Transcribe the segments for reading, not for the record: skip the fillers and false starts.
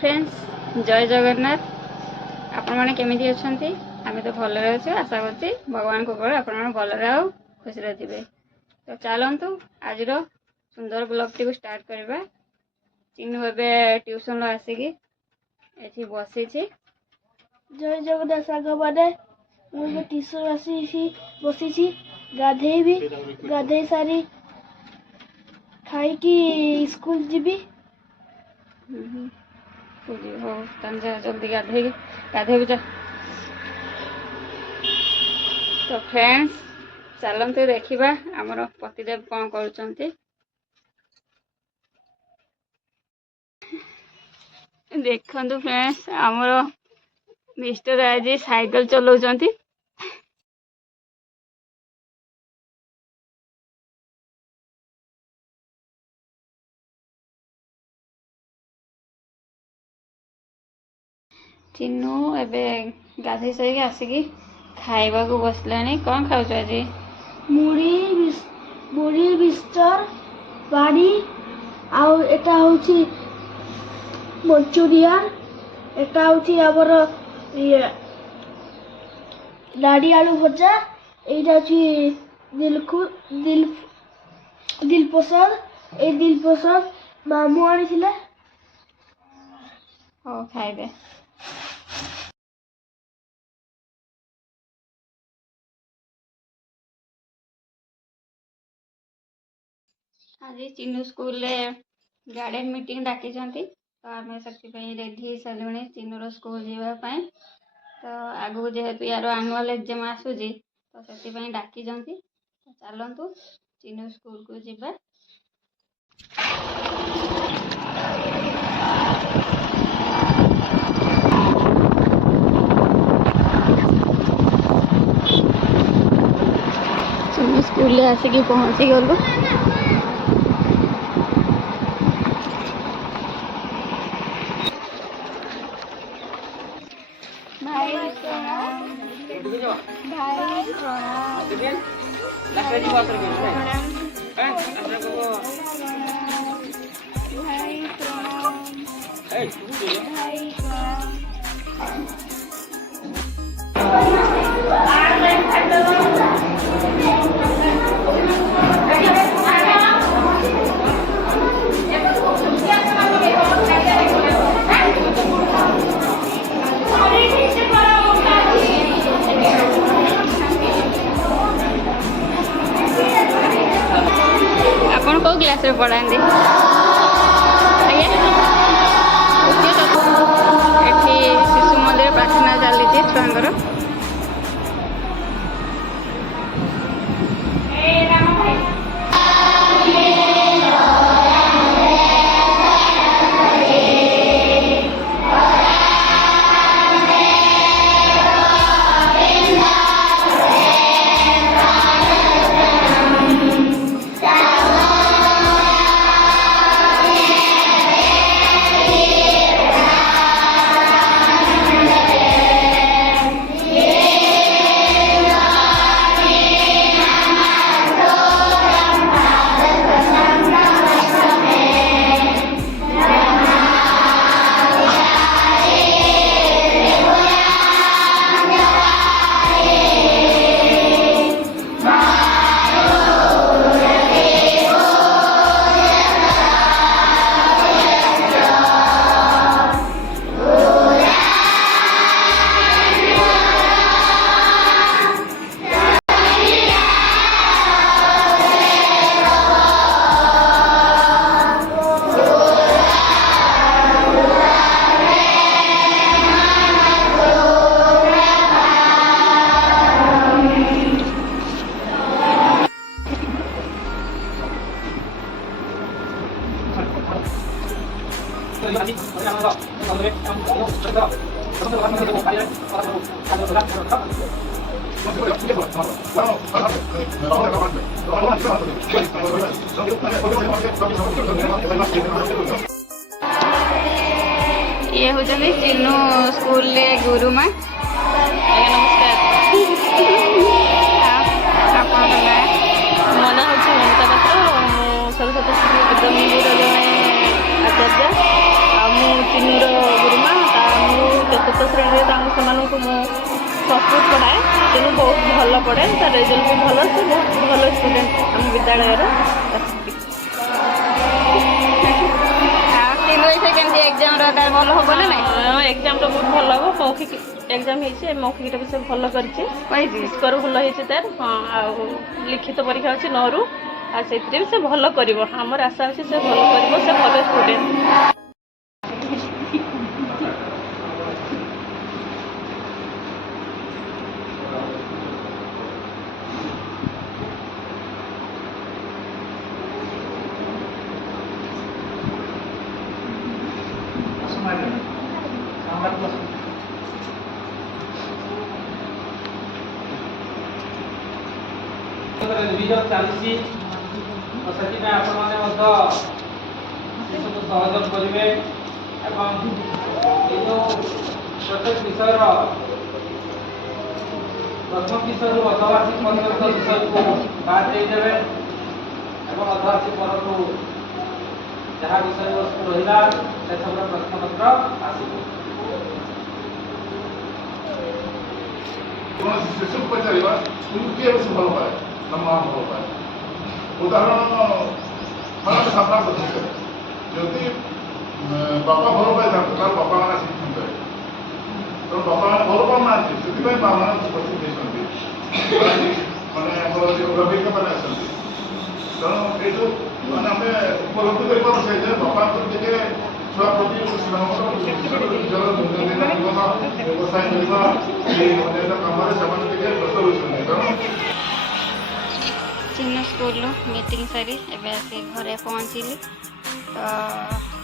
Friends जय जगन्नाथ आपण मैंने केमी अच्छा आम तो भल अच्छे आशा करছি भगवान को आपण भलरे आ खुशी थे। तो चलतु आज सुंदर ब्लॉग टी स्टार्ट करवा। चिन्नू ए ट्यूशन आसिकी ये बसी जय जगन्नाथ सांग मैंने मुझे ट्यूशन आसी बसी गाधेबी गाधे सारी खाई स्कूल जीवी। हो जल्दी गाधे जा। तो फ्रेंड्स चलते देखा आमर पतिदेव कौन कर देखु फ्रेंड्स आमर मिस्टर आज साइकिल चलाउछंती। चिन्नू एबे गाधे सही आसिकी खाइबा को बसलानी। कौन खाऊछ आज? मुड़ी मिक्सचर बाड़ी आउ एटा होची मंचूरियन एटा होची आमर ये लाड़ी आलू भजा एटा होची दिल पसंद मामू आनी थिले। हो खाइबे। आज चिन्नू स्कूल गार्डन मीटिंग डाकी तो आम से रेडी सारे चिन्नूर स्कूल जावाई। तो आगू जेहेतु यार आनुआल एग्जाम आसूजी तो से डाकी तो चलतु चिन्नू स्कूल को जीवा। चिन्नू स्कूल आसिकी पहुँची गलु। कौ क्लास रे पढ़ाती? शिशु मंदिर प्रार्थना चली छुआंकर। ये हूँ चिन्नू स्कूल गुरुमा। नमस्कार। मो ना हूँ ममता पात्र सरस्वती शिशु विद्या मंदिर जड़े आचार्य। ଚିନୁର ଗୁରୁମା ମୁଁ 4th ଶ୍ରେଣୀରେ ସେମାନଙ୍କୁ ମୁଁ ସଂସ୍କୃତ ପଢ଼ାଏ, ତେଣୁ ବହୁତ ଭଲ ପଢ଼େ, ତା ରେଜଲ୍ଟ ବି ଭଲ, ସେ ବହୁତ ଭଲ ଷ୍ଟୁଡେଣ୍ଟ ଆମ ବିଦ୍ୟାଳୟର। କେମିତି ଏକ୍ଜାମ୍ର ଭଲ ହବ ନା ନାଇଁ? ଏକ୍ଜାମ୍ଟା ବହୁତ ଭଲ ହେବ, ମୌଖିକ ଏକ୍ଜାମ୍ ହେଇଛି, ମୌଖିକଟା ବି ସେ ଭଲ କରିଛି, ସ୍କୋର ଭଲ ହେଇଛି ତାର। ହଁ, ଆଉ ଲିଖିତ ପରୀକ୍ଷା ଅଛି 9ରୁ, ଆଉ ସେଥିରେ ବି ସେ ଭଲ କରିବ, ଆମର ଆଶା ଅଛି ସେ ଭଲ କରିବ, ସେ ଭଲ ଷ୍ଟୁଡେଣ୍ଟ। ରିଭିଜନ ଚାଲିଛି, ତ ସେଥିପାଇଁ ଆପଣମାନେ ମଧ୍ୟ ଏସବୁ ସହଯୋଗ କରିବେ ଏବଂ ଏ ଯେଉଁ ପ୍ରତ୍ୟେକ ବିଷୟର ପ୍ରଥମ ବିଷୟରୁ ଅର୍ଦ୍ଧବାର୍ଷିକ ପର୍ଯ୍ୟନ୍ତ ବିଷୟକୁ ବାଦ ଦେଇଦେବେ ଏବଂ ଅର୍ଦ୍ଧବାର୍ଷିକ ପରଠୁ ଯାହା ବିଷୟବସ୍ତୁ ରହିଲା ସେସବୁର ପ୍ରଶ୍ନପତ୍ର ଆସିବ। କୌଣସି ଶିଶୁକୁ ପଚାରିବା ତୁମକୁ କିଏ ବେଶୀ ଭଲ ପାଏ ନା ମା ଭଲ ପାଏ? ଉଦାହରଣ ସାମ୍ନା କରିଥିଲେ, ଯଦି ବାପା ଭଲ ପାଇଥାନ୍ତେ ତାହେଲେ ବାପା ମାନେ ଶିଖିଥାନ୍ତେ, ତେଣୁ ବାପା ମାନେ ଭଲ ପାଉନାହାନ୍ତି, ସେଥିପାଇଁ ମା ମାନେ ଉପସ୍ଥିତ ଦେଇଛନ୍ତି, ମାନେ ଆମର ଅଭିଜ୍ଞତା ମାନେ ଆସନ୍ତି। ତେଣୁ ଏଇଠୁ ମାନେ ଆମେ ଉପଲବ୍ଧି କରିପାରୁଛେ ଯେ ବାପାଙ୍କର ଟିକେ ଛୁଆ ପ୍ରତି ସେମାନଙ୍କର ନିଜର ଦୈନନ୍ଦିନ ଜୀବନ ବ୍ୟବସାୟ କରିବା ଏଇ ଅନ୍ୟାନ୍ୟ କାମରେ ସେମାନେ ଟିକେ ବ୍ୟସ୍ତ ରହୁଛନ୍ତି। ତେଣୁ ଚିନୁ ସ୍କୁଲରୁ ମିଟିଂ ସାରି ଏବେ ଆସି ଘରେ ପହଞ୍ଚିଲି, ତ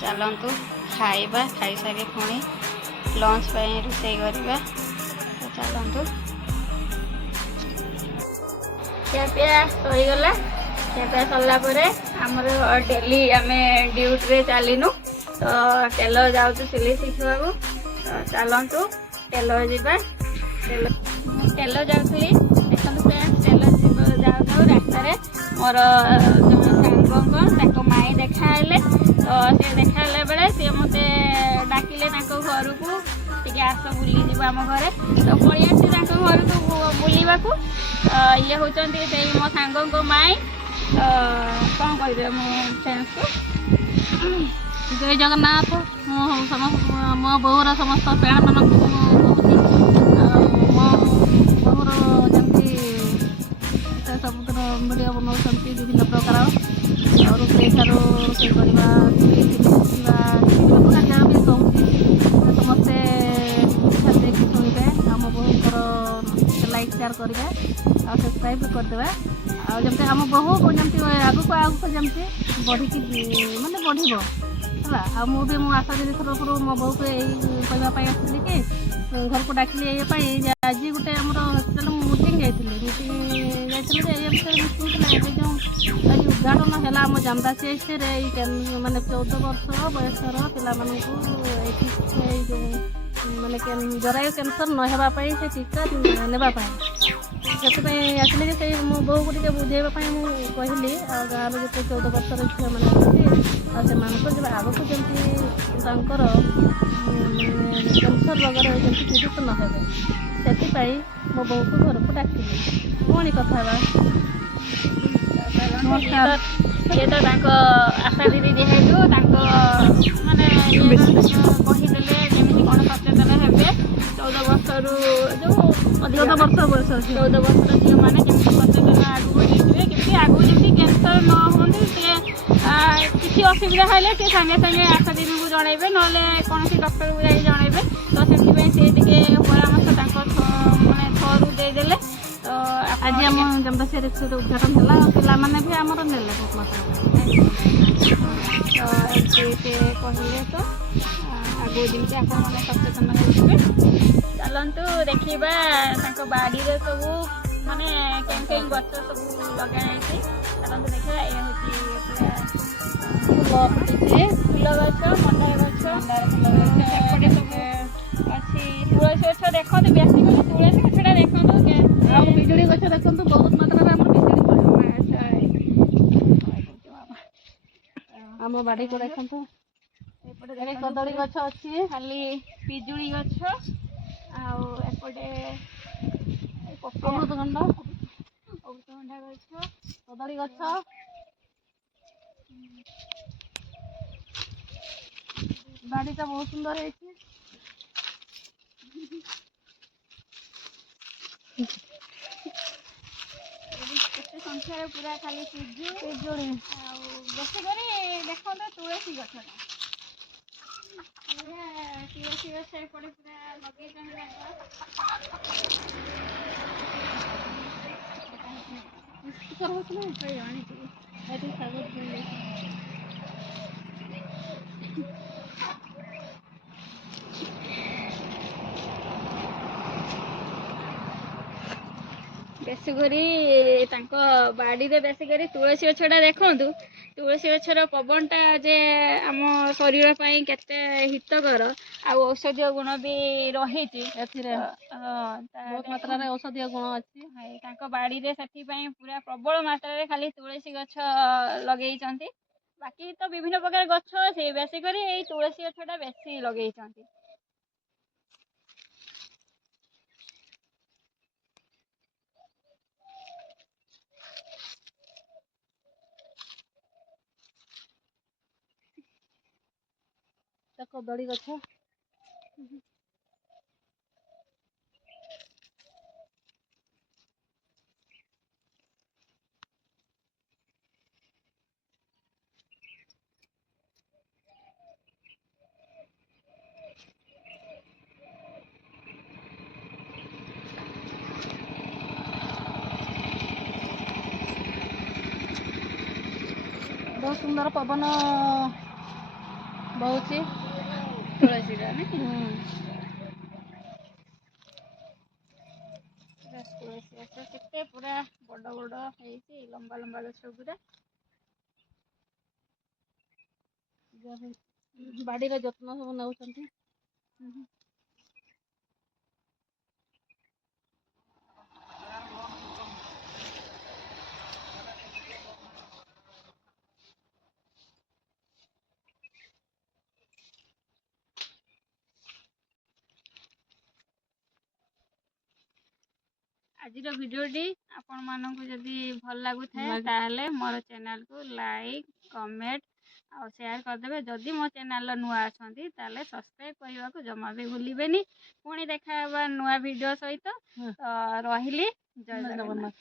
ଚାଲନ୍ତୁ ଖାଇବା, ଖାଇସାରି ପୁଣି ଲଞ୍ଚ ପାଇଁ ରୋଷେଇ କରିବା, ତ ଚାଲନ୍ତୁ। ଖିଆପିଆ ସରିଗଲା, ଖିଆପିଆ ସରିଲା ପରେ ଆମର ଡେଲି ଆମେ ଡ୍ୟୁଟିରେ ଚାଲିନୁ, ତ ଟେଲର ଯାଉଛୁ ସିଲେଇ ଶିଖିବାକୁ, ତ ଚାଲନ୍ତୁ ଟେଲର ଯିବା। ଟେଲର ଯାଉଥିଲି, ଦେଖନ୍ତୁ ଫ୍ରେଣ୍ଡ, ଟେଲର ଯାଉ ଯାଉ ରାସ୍ତାରେ ମୋର ସାଙ୍ଗଙ୍କ ତାଙ୍କ ମାଇଁ ଦେଖାହେଲେ, ତ ସେ ଦେଖାହେଲା ବେଳେ ସିଏ ମୋତେ ଡାକିଲେ ତାଙ୍କ ଘରକୁ, ଟିକେ ଆସ ବୁଲିଯିବ ଆମ ଘରେ, ତ ପଳେଇ ଆସିଛି ତାଙ୍କ ଘରକୁ ବୁଲିବାକୁ। ଇଏ ହେଉଛନ୍ତି ସେଇ ମୋ ସାଙ୍ଗଙ୍କ ମାଇଁ, ତ କ'ଣ କହିବେ ମୁଁ ଫ୍ରେଣ୍ଡସ୍କୁ? ଜୟ ଜଗନ୍ନାଥ। ମୁଁ ମୋ ବୋଉର ସମସ୍ତ ପ୍ରାଣମାନଙ୍କୁ କହୁଛି, ଆଉ ମୋ ବୋଉର ଯେମିତି ସେ ସବୁଦିନ ଭିଡ଼ିଓ ବନାଉଛନ୍ତି ବିଭିନ୍ନ ପ୍ରକାର, ଆଉ ରୋଷେଇଠାରୁ ରୋଷେଇ କରିବା, ଶିଖିବା, ବିଭିନ୍ନ ପ୍ରକାର ଯାହା ବି କହୁଛି ସମସ୍ତେ ଦେଖି ଶୁଣିବେ, ଆମ ବୋଉଙ୍କର ଲାଇକ୍ ସେୟାର କରିବେ ଆଉ ସବସ୍କ୍ରାଇବ୍ ବି କରିଦେବେ, ଆଉ ଯେମିତି ଆମ ବୋହୁ ଯେମିତି ଆଗକୁ ଆଗକୁ ଯେମିତି ବଢ଼ିକି ମାନେ ବଢ଼ିବ ହେଲା। ଆଉ ମୁଁ ବି ମୋ ଆଶା ଦିଦି ତରଫରୁ ମୋ ବୋଉକୁ ଏଇ କହିବା ପାଇଁ ଆସିଥିଲି କି ଘରକୁ ଡାକିଲି ଏଇ ପାଇଁ ଯେ ଆଜି ଗୋଟେ ଆମର ହସ୍ପିଟାଲ ମିଟିଂ ଯାଇଥିଲି ଯେ ଏଇ ବିଷୟରେ ମିଶୁଥିଲା, ଏବେ ଯେଉଁ ଆଜି ଉଦ୍ଘାଟନ ହେଲା ଆମ ଜାମଦାସିରେ ଏଇ ମାନେ 14 ବର୍ଷ ବୟସର ପିଲାମାନଙ୍କୁ ଏଠି ଏଇ ଯେଉଁ ମାନେ ଜରାୟୁ କ୍ୟାନ୍ସର ନ ହେବା ପାଇଁ ସେ ଟୀକା ନେବା ପାଇଁ, ସେଥିପାଇଁ ଆସିଲି ଯେ ସେଇ ମୋ ବୋଉକୁ ଟିକେ ବୁଝେଇବା ପାଇଁ ମୁଁ କହିଲି, ଆଉ ଗାଁର ଯେତେ 14 ବର୍ଷର ଝିଅମାନେ ଅଛନ୍ତି ଆଉ ସେମାନଙ୍କୁ ଯେବେ ଆଗକୁ ଯେମିତି ତାଙ୍କର କ୍ୟାନ୍ସର ରୋଗରେ ଯେମିତି ପୀଡ଼ିତ ନ ହେବେ, ସେଥିପାଇଁ ମୋ ବୋଉକୁ ଘରକୁ ଡାକିଲି। ପୁଣି କଥା ହେବା। ଇଏ ତ ତାଙ୍କ ଆଶା ଦିଦି ଯେହେତୁ ତାଙ୍କ ମାନେ କହିଦେଲେ କେମିତି କ'ଣ ସଚେତନ ହେବେ, 14 ବର୍ଷରୁ ଯେଉଁ 14 ବର୍ଷର ଝିଅମାନେ କେମିତି ସଚେତନ ଆଗକୁ ହେଇଯିବେ, କେମିତି ଆଗକୁ ଯେମିତି କ୍ୟାନ୍ସର ନ ହୁଅନ୍ତି, ସେ କିଛି ଅସୁବିଧା ହେଲେ ସେ ସାଙ୍ଗେ ସାଙ୍ଗେ ଆଶା ଦିଦିଙ୍କୁ ଜଣାଇବେ, ନହେଲେ କୌଣସି ଡକ୍ଟରକୁ ଯାଇ ଜଣାଇବେ, ତ ସେଥିପାଇଁ ସେ ଟିକେ ପରାମର୍ଶ ତାଙ୍କ ମାନେ ଥରୁ ଦେଇଦେଲେ। ତ ଆଜି ଆମ ଜାମଦାସିଆରେ ଉଦ୍ଘାଟନ ହେଲା, ପିଲାମାନେ ବି ଆମର ନେଲେ ବହୁତ ମାତ୍ରାରେ, ତ ଏମିତି ସେ କହିଲେ, ତ ଆଗକୁ ଯେମିତି ଆପଣମାନେ ସଚେତନ ହେଇଯିବେ। ଚାଲନ୍ତୁ ଦେଖିବା ତାଙ୍କ ବାଡ଼ିରେ ସବୁ ମାନେ କେଉଁ କେଉଁ ଗଛ ସବୁ ଲଗାଯାଇଛି, ଚାଲନ୍ତୁ ଦେଖିବା। ଏ ହେଉଛି ଫୁଲ ଫୁଟିଛି, ଫୁଲ ଗଛ, ମନ୍ଦାର ଗଛ, ସେପଟେ ସବୁ ଅଛି ତୁଳସୀ ଗଛ, ଦେଖନ୍ତୁ ବେଶୀ କରି ତୁଳସୀ ଗଛଟା ଦେଖନ୍ତୁ, ଆଉ ପିଜୁଳି ଗଛ ଦେଖନ୍ତୁ, ବହୁତ ମାତ୍ରାରେ ଆମର ପିଜୁଳି ଫଳେ। ଆମ ବାଡ଼ିକୁ ଦେଖନ୍ତୁ, ଏପଟେ ଏଠି କଦଳୀ ଗଛ ଅଛି, ଖାଲି ପିଜୁଳି ଗଛ ଆଉ ଏପଟେ ଅମୃତଭଣ୍ଡା, ଅମୃତଭଣ୍ଡା ଗଛ, କଦଳୀ ଗଛ, ବାଡ଼ିଟା ବହୁତ ସୁନ୍ଦର ହେଇଛି। କେତେ ସଂଖ୍ୟାରେ ପୁରା ଖାଲି ପିଜୁଳି ଆଉ ବେଶୀ କରି ଦେଖନ୍ତୁ ତୁଳସୀ ଗଛଟା ପୁରା ତୁଳସୀ ଗଛ ଏପଟେ ପୁରା ଲଗେଇଛନ୍ତି ତାଙ୍କର ଆଣିଛି ଏଠି ଶାଗ ଦେଇଛି। ବେଶୀ କରି ତାଙ୍କ ବାଡ଼ିରେ ବେଶୀ କରି ତୁଳସୀ ଗଛଟା ଦେଖନ୍ତୁ। ତୁଳସୀ ଗଛର ପବନଟା ଯେ ଆମ ଶରୀର ପାଇଁ କେତେ ହିତକର ଆଉ ଔଷଧୀୟ ଗୁଣ ବି ରହିଛି ଏଥିରେ ବହୁତ ମାତ୍ରାରେ ଔଷଧୀୟ ଗୁଣ ଅଛି। ତାଙ୍କ ବାଡ଼ିରେ ସେଥିପାଇଁ ପୁରା ପ୍ରବଳ ମାତ୍ରାରେ ଖାଲି ତୁଳସୀ ଗଛ ଲଗେଇଛନ୍ତି। ବାକି ତ ବିଭିନ୍ନ ପ୍ରକାର ଗଛ ଅଛି, ବେଶୀ କରି ଏଇ ତୁଳସୀ ଗଛଟା ବେଶୀ ଲଗେଇଛନ୍ତି। କଦଳୀ ଗଛ, ବହୁତ ସୁନ୍ଦର ପବନ ବହୁଛି। ତୁଳସୀର ତୁଳସୀ ଗଛ କେତେ ପୁରା ବଡ଼ ବଡ଼ ହେଇଛି, ଲମ୍ବା ଲମ୍ବା ଗଛ ପୁରା। ବାଡ଼ିର ଯତ୍ନ ସବୁ ନେଉଛନ୍ତି। ଆଜିର ଭିଡ଼ିଓଟି ଆପଣମାନଙ୍କୁ ଯଦି ଭଲ ଲାଗୁଥାଏ ତାହେଲେ ମୋର ଚ୍ୟାନେଲକୁ ଲାଇକ୍, କମେଣ୍ଟ ଆଉ ସେୟାର କରିଦେବେ। ଯଦି ମୋ ଚ୍ୟାନେଲର ନୂଆ ଅଛନ୍ତି ତାହେଲେ ସବସ୍କ୍ରାଇବ୍ କରିବାକୁ ଜମା ବି ଭୁଲିବେନି। ପୁଣି ଦେଖା ହେବା ନୂଆ ଭିଡ଼ିଓ ସହିତ। ରହିଲି, ଜୟ ଜଗନ୍ନାଥ।